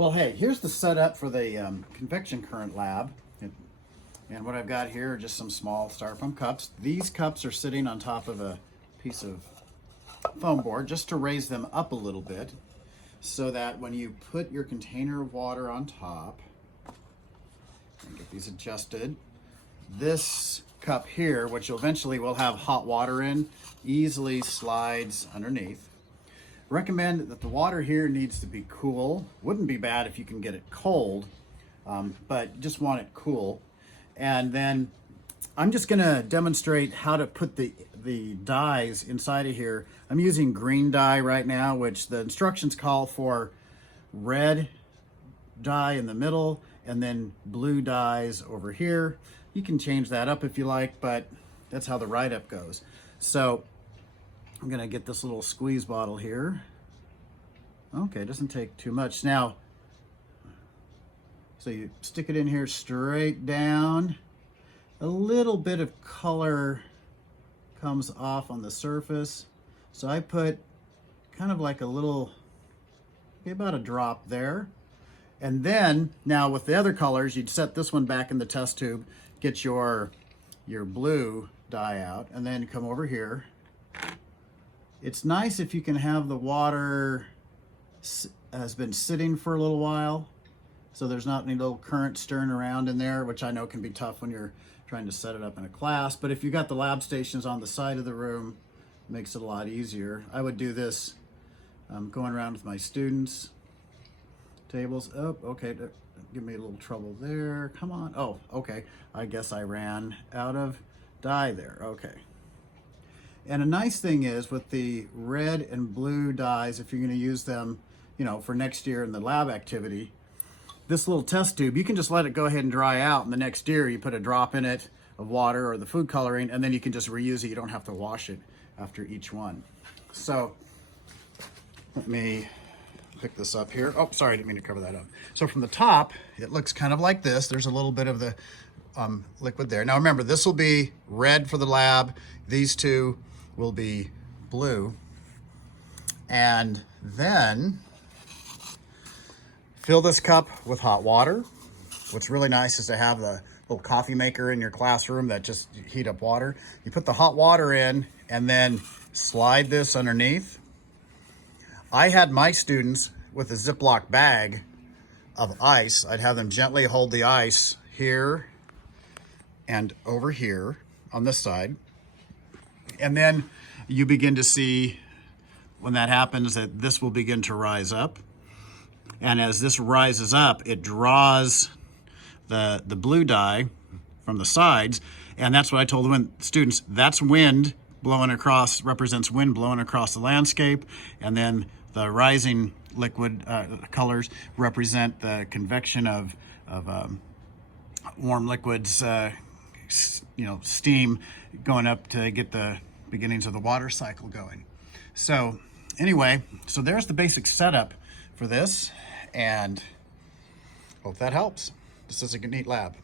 Well, hey, here's the setup for the convection current lab. And what I've got here are just some small styrofoam cups. These cups are sitting on top of a piece of foam board just to raise them up a little bit so that when you put your container of water on top, and get these adjusted, this cup here, which eventually will have hot water in, easily slides underneath. Recommend that the water here needs to be cool. Wouldn't be bad if you can get it cold, but just want it cool. And then I'm just gonna demonstrate how to put the dyes inside of here. I'm using green dye right now, which the instructions call for red dye in the middle and then blue dyes over here. You can change that up if you like, but that's how the write-up goes. So I'm gonna get this little squeeze bottle here. Okay, it doesn't take too much. Now, so you stick it in here straight down. A little bit of color comes off on the surface. So I put kind of like a little, about a drop there. And then, now with the other colors, you'd set this one back in the test tube, get your blue dye out, and then come over here. It's nice if you can have the water has been sitting for a little while, so there's not any little current stirring around in there, which I know can be tough when you're trying to set it up in a class. But if you got the lab stations on the side of the room, it makes it a lot easier. I would do this going around with my students. Tables, oh, okay, give me a little trouble there. Come on, oh, okay. I guess I ran out of dye there, okay. And a nice thing is with the red and blue dyes, if you're gonna use them, you know, for next year in the lab activity, this little test tube, you can just let it go ahead and dry out, and the next year you put a drop in it of water or the food coloring, and then you can just reuse it. You don't have to wash it after each one. So let me pick this up here. Oh, sorry, I didn't mean to cover that up. So from the top, it looks kind of like this. There's a little bit of the liquid there. Now remember, this will be red for the lab. These two will be blue. And then fill this cup with hot water. What's really nice is to have the little coffee maker in your classroom that just heat up water. You put the hot water in and then slide this underneath. I had my students with a Ziploc bag of ice. I'd have them gently hold the ice here and over here on this side. And then you begin to see when that happens that this will begin to rise up. And as this rises up, it draws the blue dye from the sides. And that's what I told the students, that's wind blowing across, represents wind blowing across the landscape. And then the rising liquid colors represent the convection of warm liquids, steam going up to get the beginnings of the water cycle going. So anyway, so there's the basic setup for this, and hope that helps. This is a neat lab.